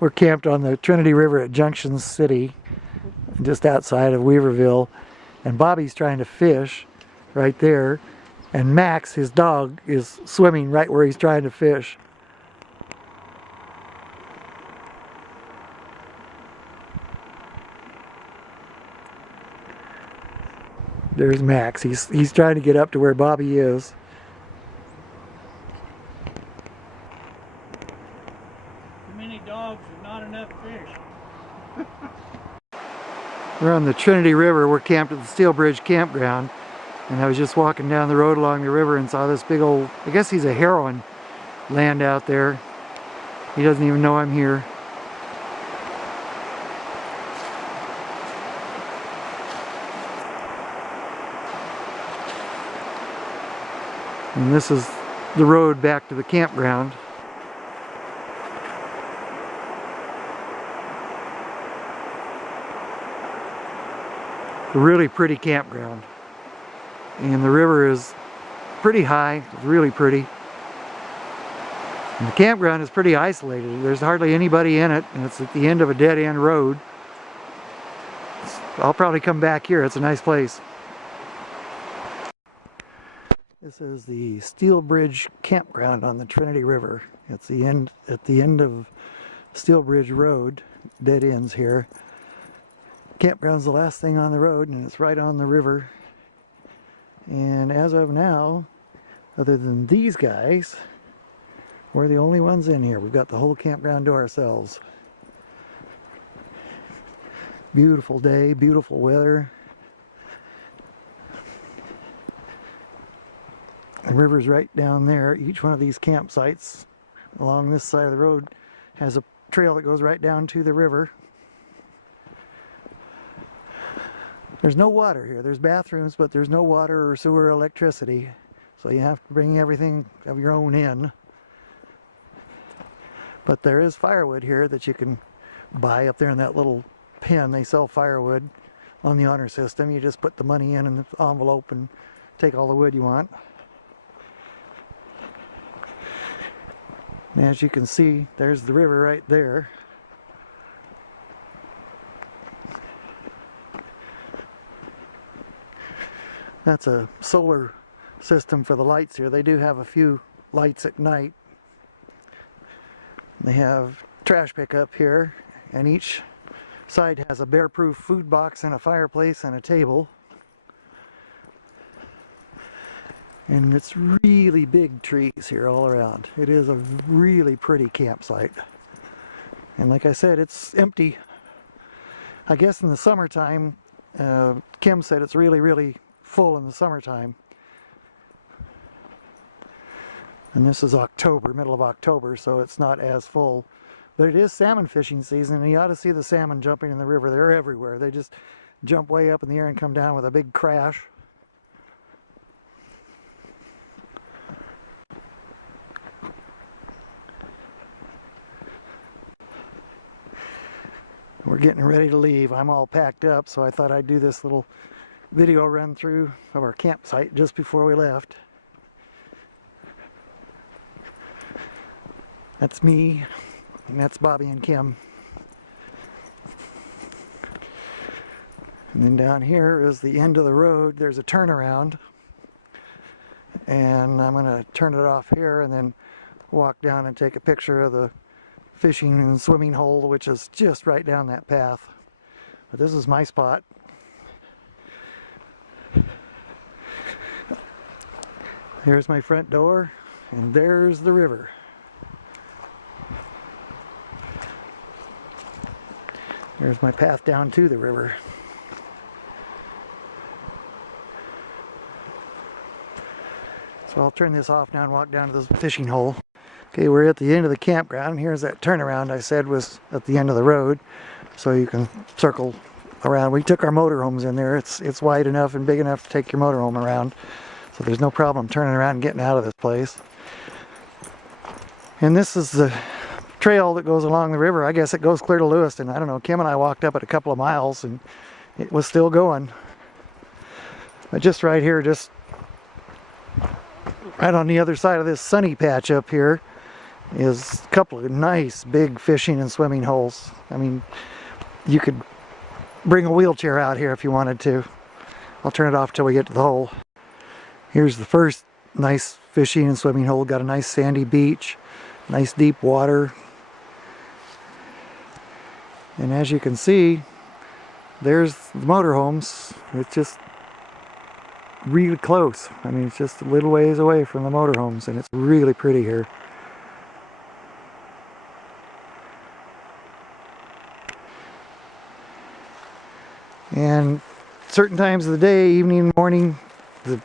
We're camped on the Trinity River at Junction City, just outside of Weaverville, and Bobby's trying to fish right there, and Max, his dog, is swimming right where he's trying to fish. There's Max. He's trying to get up to where Bobby is. Too many dogs and not enough fish. We're on the Trinity River. We're camped at the Steel Bridge campground, and I was just walking down the road along the river and saw this big old, I guess he's a heron, land out there. He doesn't even know I'm here. And this is the road back to the campground. A really pretty campground. And the river is pretty high, really pretty. And the campground is pretty isolated. There's hardly anybody in it, and it's at the end of a dead-end road. I'll probably come back here. It's a nice place. This is the Steel Bridge campground on the Trinity River. It's at the end of Steel Bridge Road. Dead ends here. Campground's the last thing on the road, and it's right on the river. And as of now, other than these guys, we're the only ones in here. We've got the whole campground to ourselves. Beautiful day, beautiful weather. The river's right down there. Each one of these campsites along this side of the road has a trail that goes right down to the river. There's no water here. There's bathrooms, but there's no water or sewer or electricity. So you have to bring everything of your own in. But there is firewood here that you can buy up there in that little pen. They sell firewood on the honor system. You just put the money in the envelope and take all the wood you want. And as you can see, there's the river right there. That's a solar system for the lights here. They do have a few lights at night. They have trash pickup here, and each side has a bear-proof food box and a fireplace and a table. And it's really big trees here all around. It is a really pretty campsite. And like I said, it's empty. I guess in the summertime, Kim said it's really full in the summertime. And this is October, middle of October, so it's not as full. But it is salmon fishing season, and you ought to see the salmon jumping in the river. They're everywhere. They just jump way up in the air and come down with a big crash. We're getting ready to leave. I'm all packed up, so I thought I'd do this little video run through of our campsite just before we left. That's me, and that's Bobby and Kim. And then down here is the end of the road. There's a turnaround, and I'm going to turn it off here and then walk down and take a picture of the fishing and swimming hole, which is just right down that path. But this is my spot. Here's my front door, and there's the river. There's my path down to the river. So I'll turn this off now and walk down to this fishing hole. Okay, we're at the end of the campground. Here's that turnaround I said was at the end of the road, so you can circle around. We took our motorhomes in there. It's wide enough and big enough to take your motorhome around, so there's no problem turning around and getting out of this place. And this is the trail that goes along the river. I guess it goes clear to Lewiston. I don't know. Kim and I walked up it a couple of miles, and it was still going. But just right here, just right on the other side of this sunny patch up here, is a couple of nice big fishing and swimming holes. I mean, you could bring a wheelchair out here if you wanted to. I'll turn it off till we get to the hole. Here's the first nice fishing and swimming hole. Got a nice sandy beach, nice deep water. And as you can see, there's the motorhomes. It's just really close. I mean, it's just a little ways away from the motorhomes, and it's really pretty here. And certain times of the day, evening, morning, the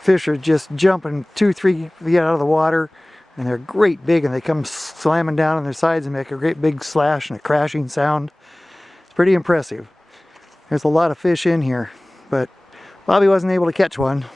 fish are just jumping 2-3 feet out of the water, and they're great big, and they come slamming down on their sides and make a great big slash and a crashing sound. It's pretty impressive. There's a lot of fish in here, but Bobby wasn't able to catch one.